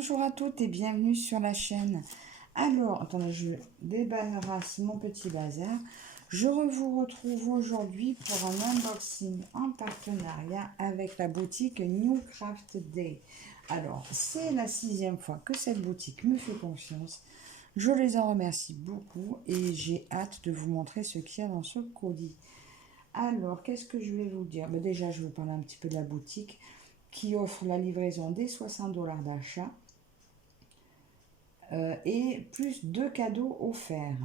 Bonjour à toutes et bienvenue sur la chaîne. Alors, attendez, je débarrasse mon petit bazar. Je vous retrouve aujourd'hui pour un unboxing en partenariat avec la boutique New Craft Day. Alors, c'est la 6e fois que cette boutique me fait confiance. Je les en remercie beaucoup et j'ai hâte de vous montrer ce qu'il y a dans ce colis. Alors, qu'est-ce que je vais vous dire? Déjà, je vais vous parler un petit peu de la boutique qui offre la livraison dès 60 $ d'achat et plus 2 cadeaux offerts.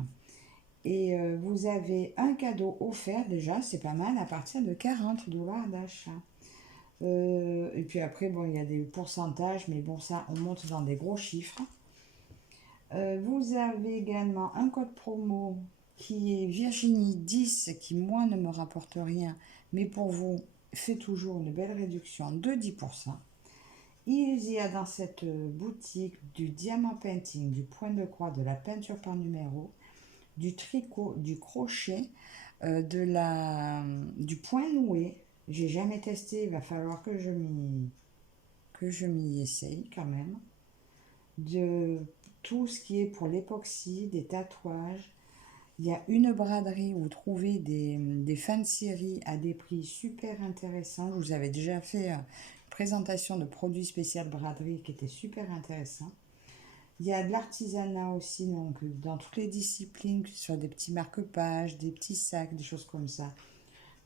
Et vous avez un cadeau offert déjà, c'est pas mal, à partir de 40 $ d'achat. Et puis après, bon, il y a des pourcentages, mais bon, ça, on monte dans des gros chiffres. Vous avez également un code promo qui est Virginie 10, qui moi ne me rapporte rien, mais pour vous fait toujours une belle réduction de 10%. Il y a dans cette boutique du diamant painting, du point de croix, de la peinture par numéro, du tricot, du crochet, du point noué. J'ai jamais testé, il va falloir que je m'y essaye quand même. De tout ce qui est pour l'époxy, des tatouages. Il y a une braderie où vous trouvez des fins de série à des prix super intéressants. Je vous avais déjà fait une présentation de produits spéciaux braderie qui était super intéressant. Il y a de l'artisanat aussi, donc dans toutes les disciplines, que ce soit des petits marque-pages, des petits sacs, des choses comme ça,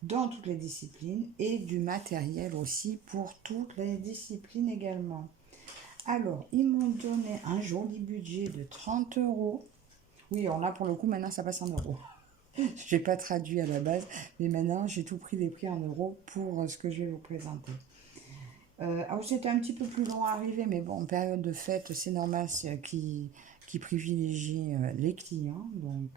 dans toutes les disciplines, et du matériel aussi pour toutes les disciplines également. Alors, ils m'ont donné un joli budget de 30 €. Oui, alors là, pour le coup, maintenant, ça passe en euros. Je n'ai pas traduit à la base, mais maintenant, j'ai tout pris les prix en euros pour ce que je vais vous présenter. Alors, c'était un petit peu plus long à arriver, mais bon, en période de fête, c'est normal, c'est qui privilégie les clients. Donc,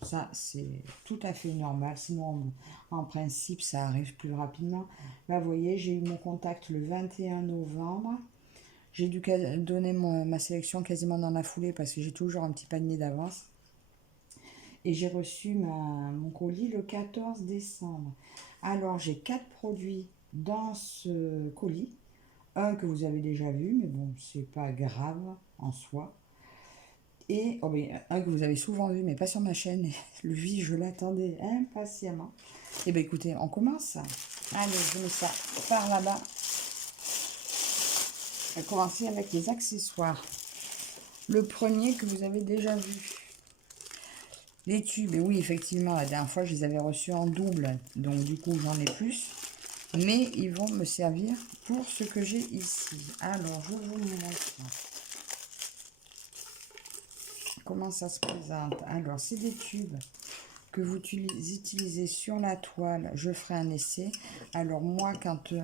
ça, c'est tout à fait normal. Sinon, en principe, ça arrive plus rapidement. Là, vous voyez, j'ai eu mon contact le 21 novembre. J'ai dû donner ma sélection quasiment dans la foulée parce que j'ai toujours un petit panier d'avance. Et j'ai reçu mon colis le 14 décembre. Alors, j'ai 4 produits dans ce colis. Un que vous avez déjà vu, mais bon, c'est pas grave en soi. Et un que vous avez souvent vu, mais pas sur ma chaîne. Lui, je l'attendais impatiemment. Et bien, écoutez, on commence. Allez, je mets ça par là-bas. On va commencer avec les accessoires. Le premier que vous avez déjà vu. Les tubes, et oui, effectivement, la dernière fois, je les avais reçus en double. Donc, du coup, j'en ai plus. Mais ils vont me servir pour ce que j'ai ici. Alors, je vous montre comment ça se présente. Alors, c'est des tubes que vous utilisez sur la toile. Je ferai un essai. Alors, moi, quand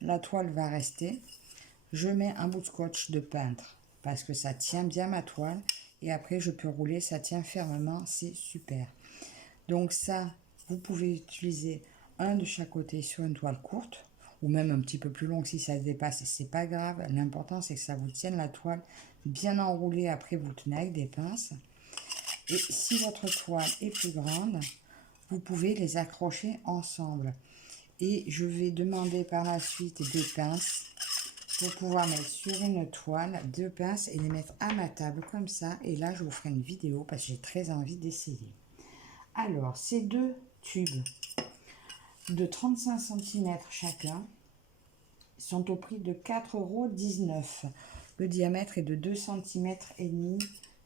la toile va rester, je mets un bout de scotch de peintre parce que ça tient bien ma toile. Et après, je peux rouler, ça tient fermement, c'est super. Donc ça, vous pouvez utiliser un de chaque côté sur une toile courte, ou même un petit peu plus longue si ça dépasse, c'est pas grave. L'important, c'est que ça vous tienne la toile bien enroulée. Après, vous tenez avec des pinces. Et si votre toile est plus grande, vous pouvez les accrocher ensemble. Et je vais demander par la suite des pinces pour pouvoir mettre sur une toile 2 pinces et les mettre à ma table comme ça. Et là, je vous ferai une vidéo parce que j'ai très envie d'essayer. Alors, ces 2 tubes de 35 cm chacun sont au prix de 4,19 €. Le diamètre est de 2,5 cm.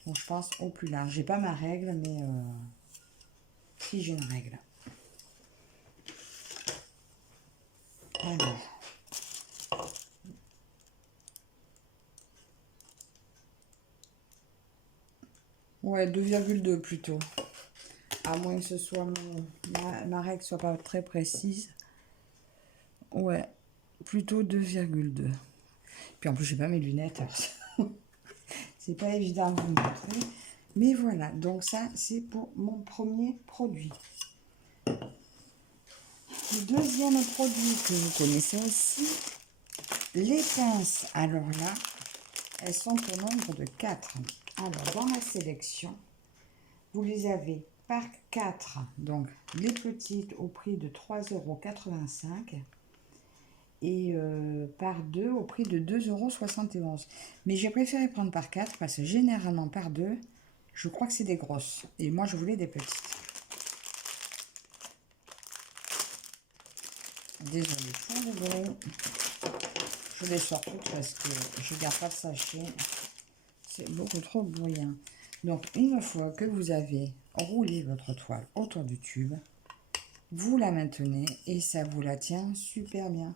Donc, je pense au plus large. J'ai pas ma règle, mais si j'ai une règle. Alors. Ouais, 2,2 plutôt. À moins que ce soit ma règle soit pas très précise. Ouais, plutôt 2,2. Puis en plus, j'ai pas mes lunettes. C'est pas évident de vous montrer. Mais voilà, donc ça, c'est pour mon premier produit. Le deuxième produit que vous connaissez aussi, les pinces. Alors là, elles sont au nombre de 4. Alors, dans ma sélection, vous les avez par 4. Donc, les petites au prix de 3,85 €. et par 2 au prix de 2,71 €. Mais j'ai préféré prendre par 4 parce que généralement par 2, je crois que c'est des grosses. Et moi, je voulais des petites. Désolée pour le bruit. Je les sors toutes parce que je ne garde pas le sachet. C'est beaucoup trop bruyant. Donc, une fois que vous avez roulé votre toile autour du tube, vous la maintenez et ça vous la tient super bien.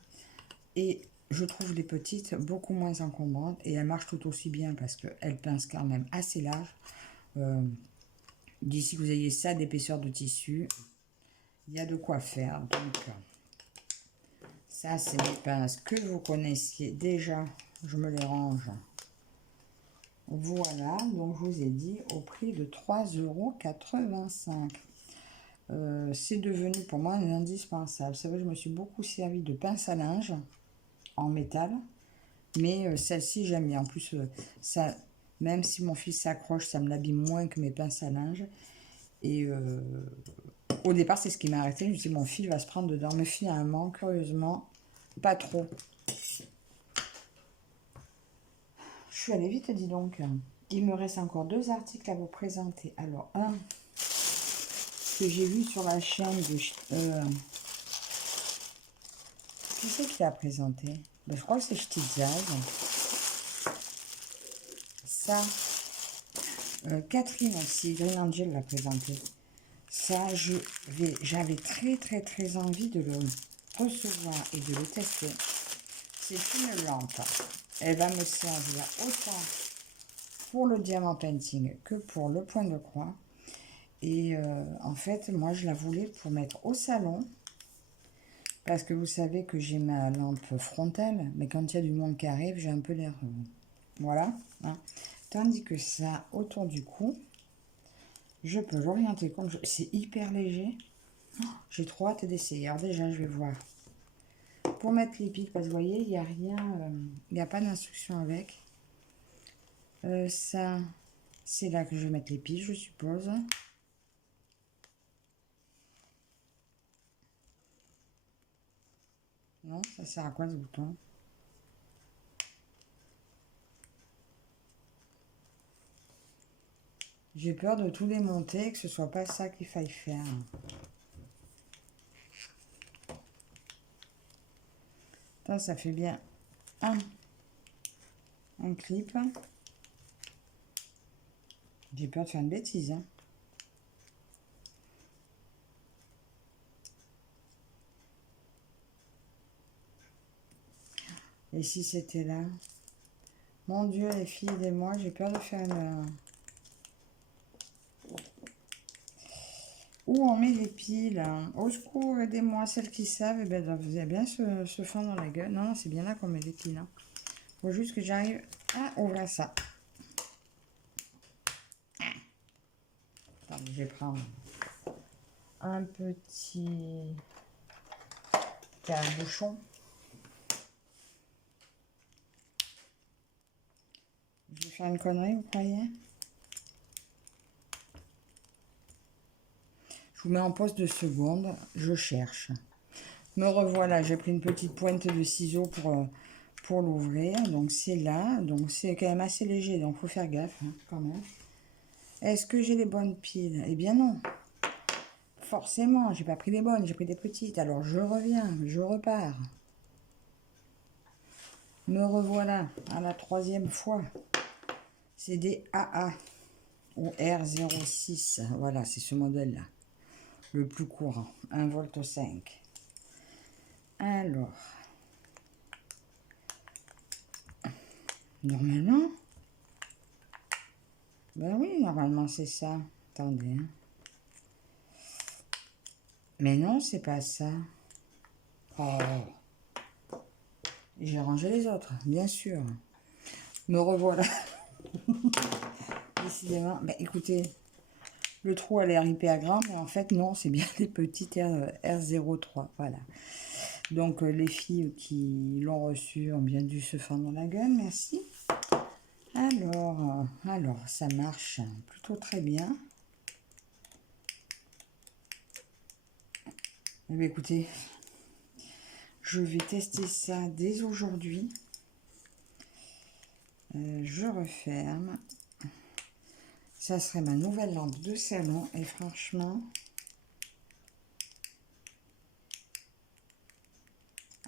Et je trouve les petites beaucoup moins encombrantes et elles marchent tout aussi bien parce qu'elles pincent quand même assez large. D'ici que vous ayez ça d'épaisseur de tissu, il y a de quoi faire. Donc, ça, c'est mes pinces que vous connaissiez déjà. Je me les range. Voilà, donc je vous ai dit au prix de 3,85 €. C'est devenu pour moi un indispensable. Vous savez, je me suis beaucoup servi de pince à linge en métal. Mais celle-ci, j'aime bien. En plus, ça, même si mon fils s'accroche, ça me l'abîme moins que mes pinces à linge. Et au départ, c'est ce qui m'a arrêté. Je me suis dit, mon fil va se prendre dedans. Mais finalement, curieusement, pas trop. Je suis allée vite, dis donc. Il me reste encore 2 articles à vous présenter. Alors, un que j'ai vu sur la chaîne de... qui c'est qui l'a présenté? Ben, je crois que c'est Ch'tizaz. Ça, Catherine aussi, Green Angel l'a présenté. Ça, j'avais très envie de le recevoir et de le tester. C'est une lampe. Elle va me servir autant pour le diamant painting que pour le point de croix. Et en fait, moi, je la voulais pour mettre au salon. Parce que vous savez que j'ai ma lampe frontale. Mais quand il y a du monde qui arrive, j'ai un peu l'air... voilà. Hein. Tandis que ça, autour du cou, je peux l'orienter comme je... C'est hyper léger. Oh, j'ai trop hâte d'essayer. Alors déjà, je vais voir. Pour mettre les piles, parce que vous voyez, il n'y a rien... il n'y a pas d'instruction avec. Ça, c'est là que je vais mettre les piles, je suppose. Non, ça sert à quoi ce bouton? J'ai peur de tout démonter et que ce soit pas ça qu'il faille faire. Attends, ça fait bien un clip. J'ai peur de faire une bêtise. Hein. Et si c'était là? Mon Dieu, les filles, aidez-moi. J'ai peur de faire une... Où on met les piles? Au secours, aidez-moi. Celles qui savent, eh ben, vous allez bien se fendre dans la gueule. Non, c'est bien là qu'on met les piles. Hein. Faut juste que j'arrive à ouvrir ça. Attends, je vais prendre un petit bouchon. Je vais faire une connerie, vous croyez? Je vous mets en pause 2 secondes. Je cherche. Me revoilà. J'ai pris une petite pointe de ciseaux pour l'ouvrir. Donc c'est là. Donc c'est quand même assez léger. Donc il faut faire gaffe hein, quand même. Est-ce que j'ai les bonnes piles? Eh bien non. Forcément, j'ai pas pris les bonnes. J'ai pris des petites. Alors je reviens. Je repars. Me revoilà à la 3e fois. C'est des AA ou R06. Voilà, c'est ce modèle-là. Le plus courant. 1,5 V. Alors. Normalement. Ben oui, normalement c'est ça. Attendez. Hein. Mais non, c'est pas ça. Oh. J'ai rangé les autres, bien sûr. Me revoilà. Décidément. Ben écoutez, le trou a l'air hyper grand, mais en fait non, c'est bien les petites R03. Voilà. Donc les filles qui l'ont reçu ont bien dû se fendre dans la gueule, merci. Alors, ça marche plutôt très bien. Eh bien, écoutez, Je vais tester ça dès aujourd'hui. Je referme. Ça serait ma nouvelle lampe de salon. Et franchement...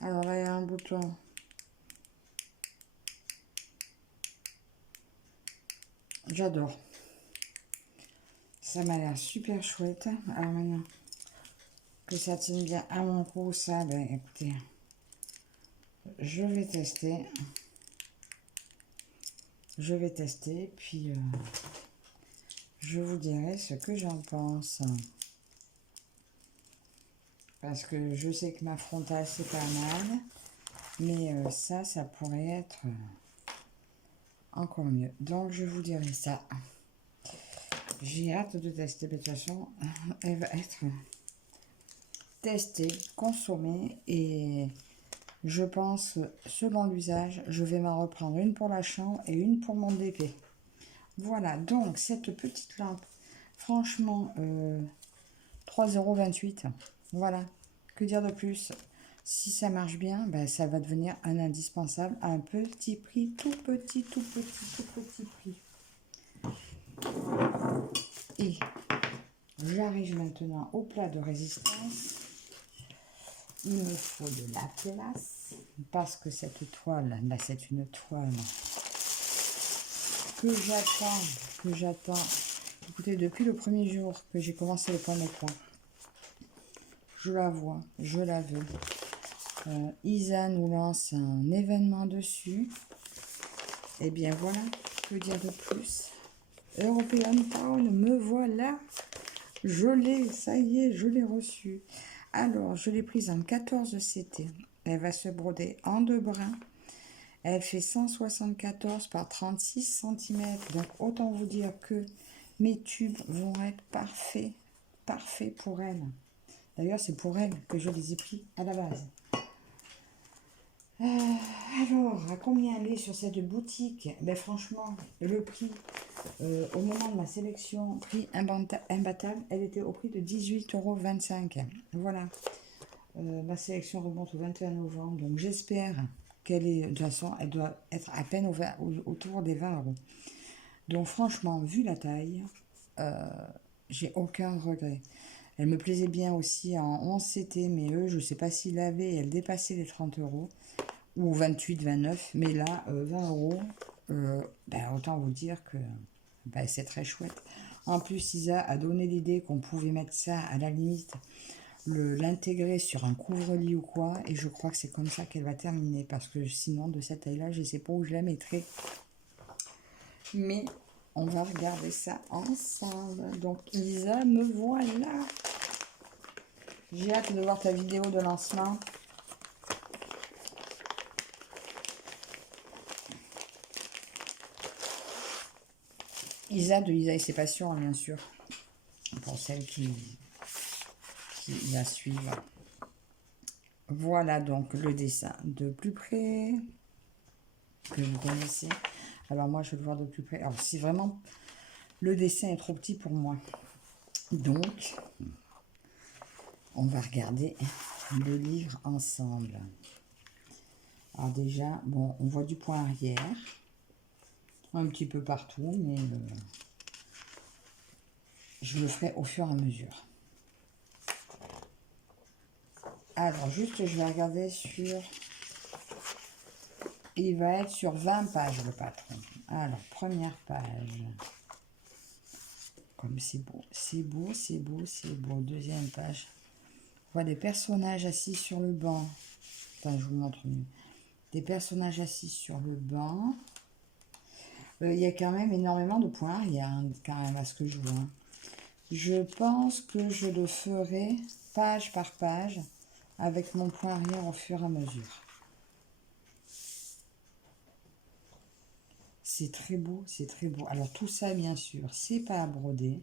Alors là, il y a un bouton. J'adore. Ça m'a l'air super chouette. Alors maintenant que ça tient bien à mon cou, ça, ben écoutez, je vais tester. Je vais tester, puis je vous dirai ce que j'en pense. Parce que je sais que ma frontale, c'est pas mal. Mais ça pourrait être encore mieux. Donc, je vous dirai ça. J'ai hâte de tester. Mais de toute façon, elle va être testée, consommée. Et je pense, selon l'usage, je vais m'en reprendre une pour la chambre et une pour mon DP. Voilà, donc cette petite lampe, franchement, 3,28 €. Voilà, que dire de plus? Si ça marche bien, ben, ça va devenir un indispensable à un petit prix, tout petit prix. Et j'arrive maintenant au plat de résistance. Il me faut de la place, parce que cette toile, là, c'est une toile que j'attends. Écoutez, depuis le premier jour que j'ai commencé le point de coin, je la vois, je la veux. Isa nous lance un événement dessus. Et bien voilà, que dire de plus? European Town, me voilà. Je l'ai, ça y est, je l'ai reçue. Alors, je l'ai prise en 14 CT. Elle va se broder en 2 brins. Elle fait 174 par 36 cm. Donc, autant vous dire que mes tubes vont être parfaits pour elle. D'ailleurs, c'est pour elle que je les ai pris à la base. Alors, à combien elle est sur cette boutique? Ben franchement, le prix, au moment de ma sélection, prix imbattable, elle était au prix de 18,25 €. Voilà. Ma sélection remonte au 21 novembre, donc j'espère qu'elle est... De toute façon, elle doit être à peine autour des 20 €. Donc franchement, vu la taille, j'ai aucun regret. Elle me plaisait bien aussi en 11 CT, mais eux, je ne sais pas s'ils l'avaient, elle dépassait les 30 €. Ou 28, 29, mais là, 20 €, ben, autant vous dire que ben, c'est très chouette. En plus, Isa a donné l'idée qu'on pouvait mettre ça, à la limite, l'intégrer sur un couvre-lit ou quoi, et je crois que c'est comme ça qu'elle va terminer, parce que sinon, de cette taille-là, je ne sais pas où je la mettrai. Mais on va regarder ça ensemble. Donc, Isa, me voilà. J'ai hâte de voir ta vidéo de lancement. Isa de Isa et ses passions, bien sûr, pour celles qui la suivent. Voilà donc le dessin de plus près, que vous connaissez. Alors moi, je vais le voir de plus près. Alors si vraiment le dessin est trop petit pour moi, donc on va regarder le livre ensemble. Alors déjà, bon, on voit du point arrière, un petit peu partout, mais je le ferai au fur et à mesure. Alors, juste, je vais regarder sur... Il va être sur 20 pages, le patron. Alors, première page. Comme c'est beau, c'est beau, c'est beau, c'est beau. Deuxième page. On voit des personnages assis sur le banc. Attends, je vous montre mieux. Des personnages assis sur le banc. Il y a quand même énormément de points arrière, hein, quand même, à ce que je vois. Je pense que je le ferai page par page avec mon point arrière au fur et à mesure. C'est très beau, c'est très beau. Alors tout ça, bien sûr, c'est pas à broder.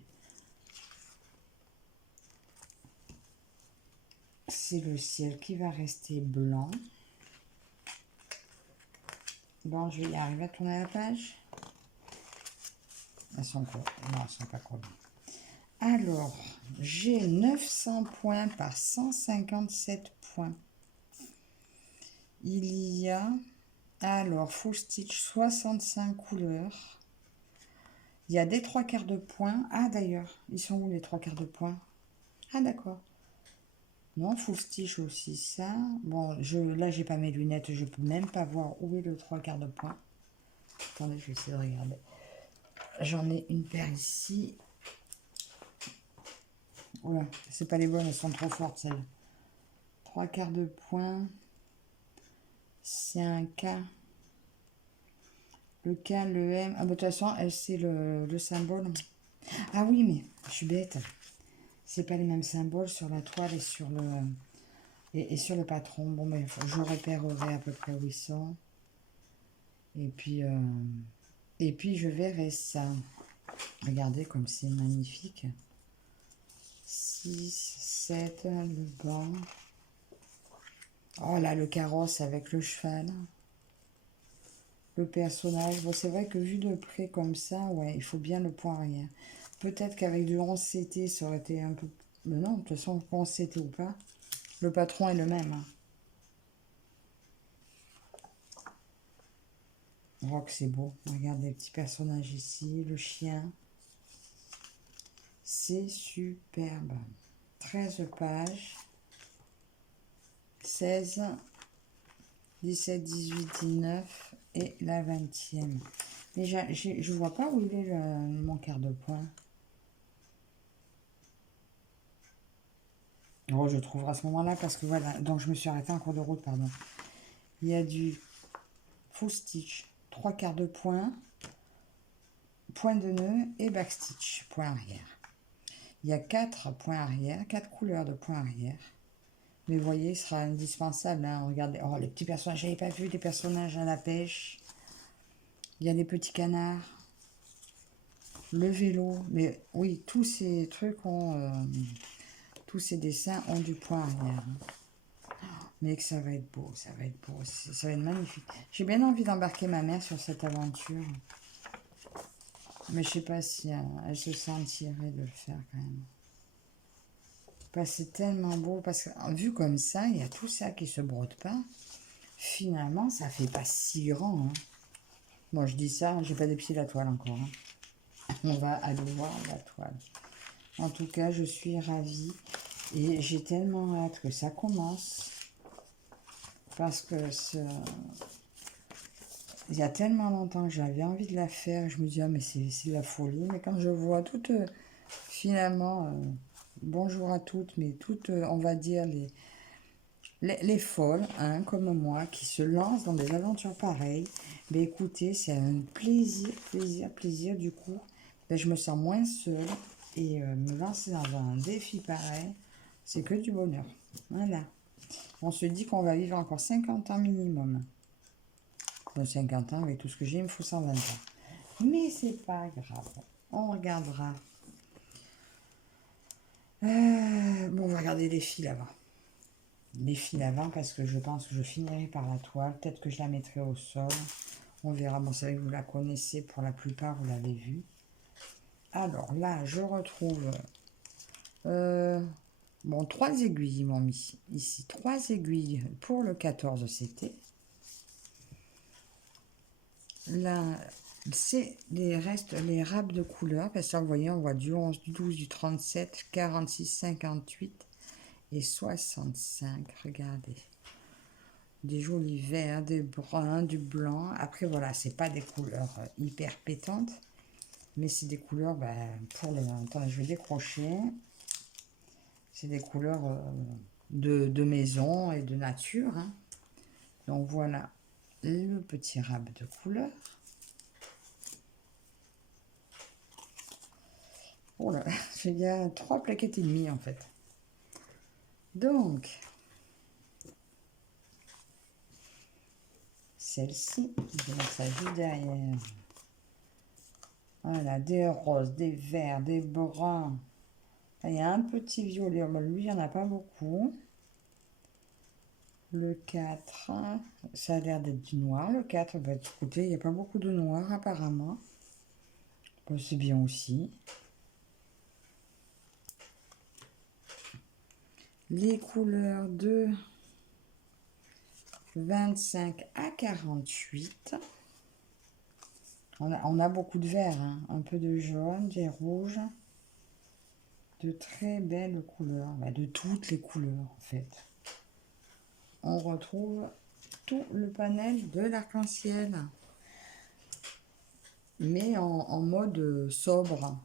C'est le ciel qui va rester blanc. Bon, je vais y arriver à tourner la page. Elles sont quoi? Non, elles sont pas collées. Alors, j'ai 900 points par 157 points. Il y a, alors, full stitch, 65 couleurs. Il y a des 3/4 de point. Ah, d'ailleurs, ils sont où les 3/4 de point? Ah, d'accord. Non, full stitch aussi, ça. Bon, là, j'ai pas mes lunettes, je peux même pas voir où est le 3/4 de point. Attendez, je vais essayer de regarder. J'en ai une paire ici. Oula, c'est pas les bonnes, elles sont trop fortes, celles. 3/4 de point. C'est un K. Le K, le M. Ah, bah, de toute façon, c'est le symbole. Ah oui, mais je suis bête. C'est pas les mêmes symboles sur la toile et sur sur le patron. Bon, mais je repérerai à peu près où ils sont. Et puis je verrai ça. Regardez comme c'est magnifique. 6, 7, le banc. Oh là, le carrosse avec le cheval. Le personnage. Bon, c'est vrai que vu de près comme ça, ouais, il faut bien le point arrière. Peut-être qu'avec du 11CT, ça aurait été un peu... Mais non, de toute façon, 11CT ou pas, le patron est le même. Hein. Oh, que c'est beau. Regarde les petits personnages ici, le chien. C'est superbe. 13 pages. 16, 17, 18, 19 et la 20e. Déjà, je vois pas où il est mon quart de point. Oh, je trouverai à ce moment-là parce que voilà. Donc, je me suis arrêtée en cours de route, pardon. Il y a du full stitch, 3/4 de point, point de nœud et backstitch, point arrière. Il y a 4 points arrière, 4 couleurs de points arrière. Mais vous voyez, ce sera indispensable. Hein. Regardez, oh, les petits personnages, j'avais pas vu des personnages à la pêche. Il y a des petits canards. Le vélo. Mais oui, tous ces trucs tous ces dessins ont du point arrière. Mais que ça va être beau, ça va être beau, ça va être magnifique. J'ai bien envie d'embarquer ma mère sur cette aventure. Mais je sais pas si elle se sentirait de le faire quand même. C'est tellement beau, parce que vu comme ça, il y a tout ça qui se brode pas. Finalement, ça fait pas si grand. Hein. Bon, je dis ça, j'ai pas dépié la toile encore. Hein. On va aller voir la toile. En tout cas, je suis ravie. Et j'ai tellement hâte que ça commence. Parce que il y a tellement longtemps que j'avais envie de la faire. Je me dis, ah, mais c'est de la folie. Mais quand je vois toutes, finalement, bonjour à toutes, mais toutes, on va dire, les folles, hein, comme moi, qui se lancent dans des aventures pareilles, ben écoutez, c'est un plaisir, plaisir, plaisir. Du coup, ben, je me sens moins seule. Et me lancer dans un défi pareil, c'est que du bonheur. Voilà. On se dit qu'on va vivre encore 50 ans minimum. Bon, 50 ans, avec tout ce que j'ai, il me faut 120 ans. Mais c'est pas grave. On regardera. Bon, on va regarder les fils avant. Les fils avant, parce que je pense que je finirai par la toile. Peut-être que je la mettrai au sol. On verra. Bon, c'est vrai que vous la connaissez pour la plupart, vous l'avez vue. Alors là, je retrouve... bon, 3 aiguilles, ils m'ont mis ici. 3 aiguilles pour le 14 CT. Là, c'est les restes, les râpes de couleurs. Parce que là, vous voyez, on voit du 11, du 12, du 37, 46, 58 et 65. Regardez. Des jolis verts, des bruns, du blanc. Après, voilà, c'est pas des couleurs hyper pétantes. Mais c'est des couleurs, pour le... Attendez, je vais décrocher. C'est des couleurs de maison et de nature. Hein. Donc voilà le petit râpe de couleurs. Oh là, il y a 3 plaquettes et demie en fait. Donc, celle-ci, je vais mettre ça juste derrière. Voilà, des roses, des verts, des bruns. Il y a un petit violet, lui, il n'y en a pas beaucoup. Le 4, ça a l'air d'être du noir. Le 4, bah, écoutez, il n'y a pas beaucoup de noir apparemment. Bon, c'est bien aussi. Les couleurs de 25 à 48. On a beaucoup de vert, hein. Un peu de jaune, des rouges, de très belles couleurs, bah, de toutes les couleurs en fait. On retrouve tout le panel de l'arc-en-ciel, mais en mode sobre.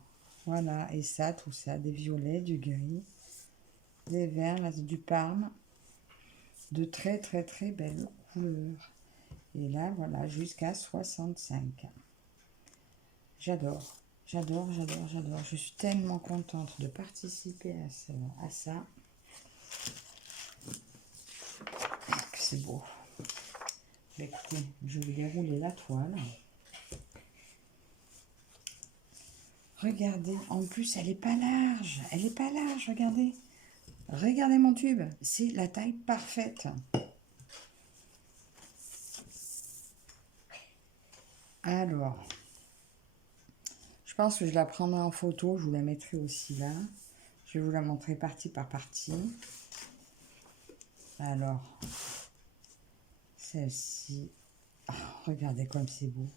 Voilà, et ça, tout ça, des violets, du gris, des verts, là, du parme, de très très très belles couleurs. Et là, voilà, jusqu'à 65. J'adore, j'adore, j'adore, j'adore. Je suis tellement contente de participer à ça. C'est beau. Écoutez, je vais dérouler la toile. Regardez, en plus, elle n'est pas large. Elle n'est pas large, regardez. Regardez mon tube, c'est la taille parfaite. Alors, je pense que je la prendrai en photo. Je vous la mettrai aussi là. Je vais vous la montrer partie par partie. Alors, celle-ci. Oh, regardez comme c'est beau.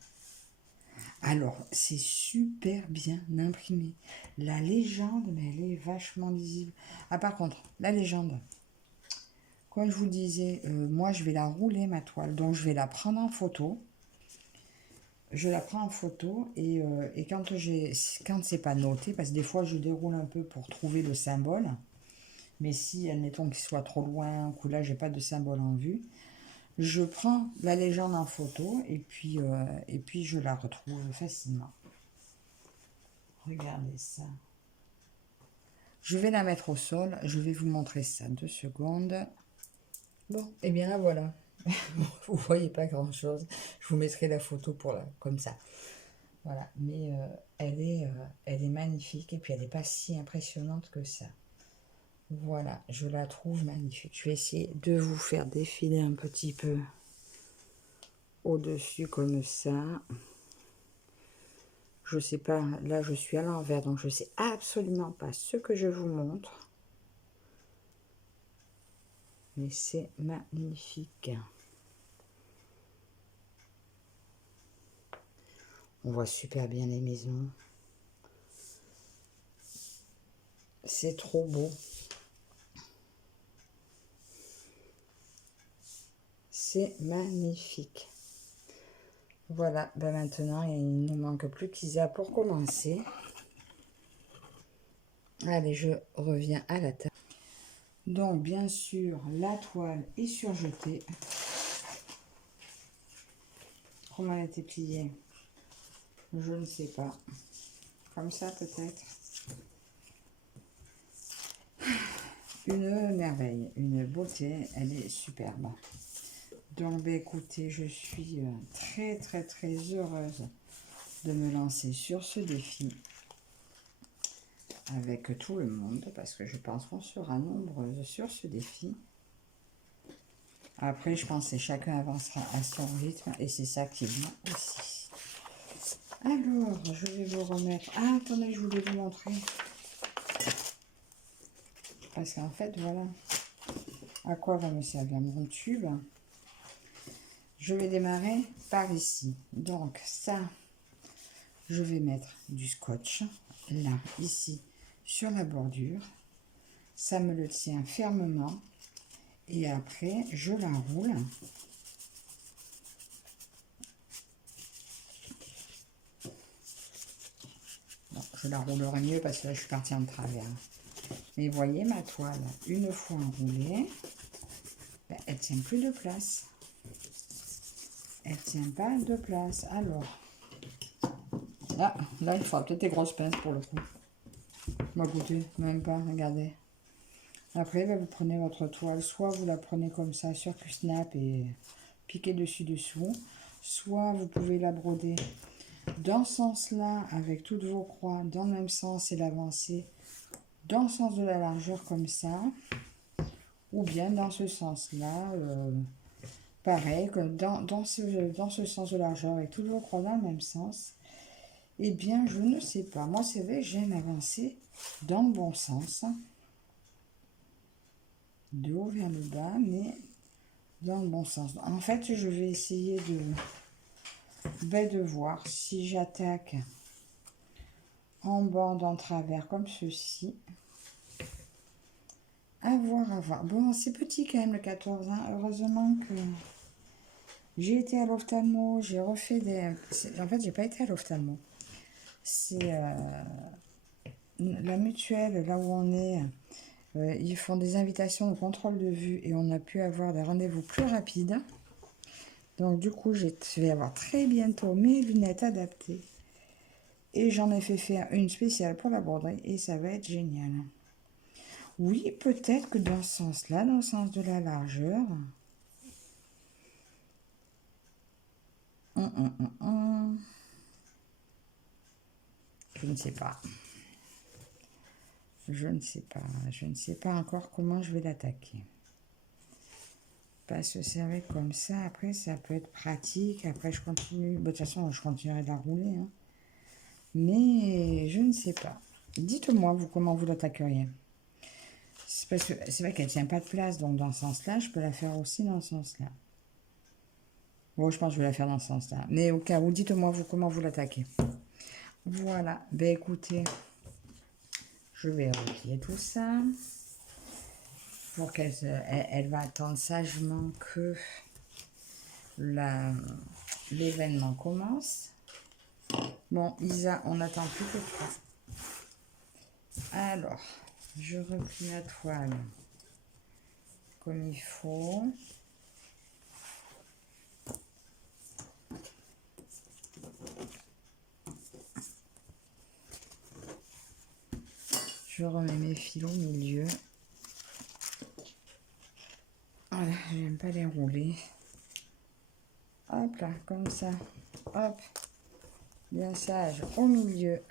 Alors, c'est super bien imprimé. La légende, mais elle est vachement lisible. Ah, par contre, la légende, comme je vous disais, moi, je vais la rouler, ma toile. Donc, je vais la prendre en photo. Je la prends en photo et quand c'est pas noté, parce que des fois, je déroule un peu pour trouver le symbole. Mais si, admettons qu'il soit trop loin, ou là, j'ai pas de symbole en vue, je prends la légende en photo et puis je la retrouve facilement. Regardez ça. Je vais la mettre au sol. Je vais vous montrer ça 2 secondes. Bon, et bien là, voilà. Vous voyez pas grand-chose. Je vous mettrai la photo comme ça. Voilà, mais elle est magnifique et puis elle n'est pas si impressionnante que ça. Voilà, je la trouve magnifique. Je vais essayer de vous faire défiler un petit peu au-dessus comme ça. Je sais pas, là je suis à l'envers, donc je sais absolument pas ce que je vous montre. Mais c'est magnifique. On voit super bien les maisons. C'est trop beau. C'est magnifique. Voilà, ben maintenant il ne manque plus qu'Isa pour commencer. Allez, je reviens à la table. Donc, bien sûr, la toile est surjetée. Comment elle a été pliée? Je ne sais pas. Comme ça, peut-être. Une merveille, une beauté, elle est superbe. Donc, ben, écoutez, je suis très, très, très heureuse de me lancer sur ce défi avec tout le monde, parce que je pense qu'on sera nombreuses sur ce défi. Après, je pense que chacun avancera à son rythme, et c'est ça qui est bien aussi. Alors, je vais vous remettre... Ah, attendez, je voulais vous montrer. Parce qu'en fait, voilà, à quoi va me servir mon tube. Je vais démarrer par ici. Donc, ça, je vais mettre du scotch, là, ici, sur la bordure. Ça me le tient fermement. Et après, je la roule. Bon, je la roulerai mieux parce que là, je suis partie en travers. Mais vous voyez, ma toile, une fois enroulée, ben, elle tient plus de place. Elle tient pas de place. Alors, là il faudra peut-être des grosses pinces pour le coup. Bah, écoutez, même pas, regardez. Après, ben, vous prenez votre toile, soit vous la prenez comme ça, circuit snap et piquez dessus-dessous, soit vous pouvez la broder dans ce sens-là, avec toutes vos croix, dans le même sens et l'avancer dans le sens de la largeur comme ça, ou bien dans ce sens-là, pareil, dans ce sens de largeur, avec toutes vos croix dans le même sens. Eh bien, je ne sais pas. Moi, c'est vrai que j'aime avancer dans le bon sens, de haut vers le bas, mais dans le bon sens. En fait, je vais essayer de voir si j'attaque en bande en travers comme ceci. À voir, à voir. Bon, c'est petit quand même le 14, hein. Heureusement que j'ai été à l'ophtalmo, j'ai refait des... En fait, j'ai pas été à l'ophtalmo. C'est la mutuelle, là où on est. Ils font des invitations au contrôle de vue et on a pu avoir des rendez-vous plus rapides. Donc du coup, je vais avoir très bientôt mes lunettes adaptées. Et j'en ai fait faire une spéciale pour la broderie et ça va être génial. Oui, peut-être que dans ce sens-là, dans le sens de la largeur. Je ne sais pas. Je ne sais pas. Je ne sais pas encore comment je vais l'attaquer. Parce que c'est vrai que comme ça, après, ça peut être pratique. Après, je continue. De toute façon, je continuerai de la rouler. Hein. Mais je ne sais pas. Dites-moi, vous, comment vous l'attaqueriez. C'est parce que c'est vrai qu'elle ne tient pas de place. Donc, dans ce sens-là, je peux la faire aussi dans ce sens-là. Bon, je pense que je vais la faire dans ce sens-là. Mais au cas où, dites-moi, vous, comment vous l'attaquez. Voilà. Ben, écoutez, je vais replier tout ça. Pour qu'elle elle va attendre sagement que l'événement commence. Bon, Isa, on n'attend plus que toi. Alors, je replie la toile comme il faut. Je remets mes fils au milieu. Voilà, j'aime pas les rouler. Hop là, comme ça. Hop. Bien sage, au milieu.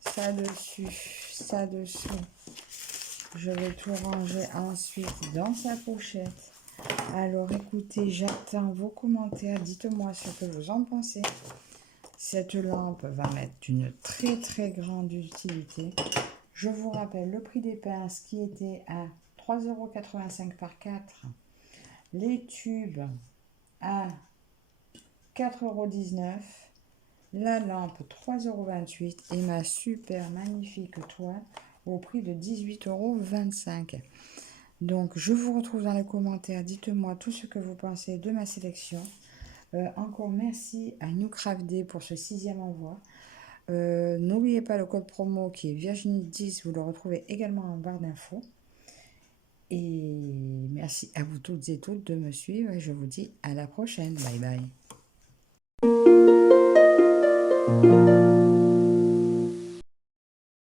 Ça dessus, ça dessous. Je vais tout ranger ensuite dans sa pochette. Alors écoutez, j'attends vos commentaires. Dites-moi ce que vous en pensez. Cette lampe va m'être d'une très très grande utilité. Je vous rappelle le prix des pinces qui était à 3,85 € par 4. Les tubes à 4,19 €. La lampe 3,28 € et ma super magnifique toile au prix de 18,25 €. Donc je vous retrouve dans les commentaires. Dites-moi tout ce que vous pensez de ma sélection. Encore merci à NewCraftD pour ce 6e envoi. N'oubliez pas le code promo qui est Virginie10, vous le retrouvez également en barre d'infos. Et merci à vous toutes et toutes de me suivre et je vous dis à la prochaine. Bye bye.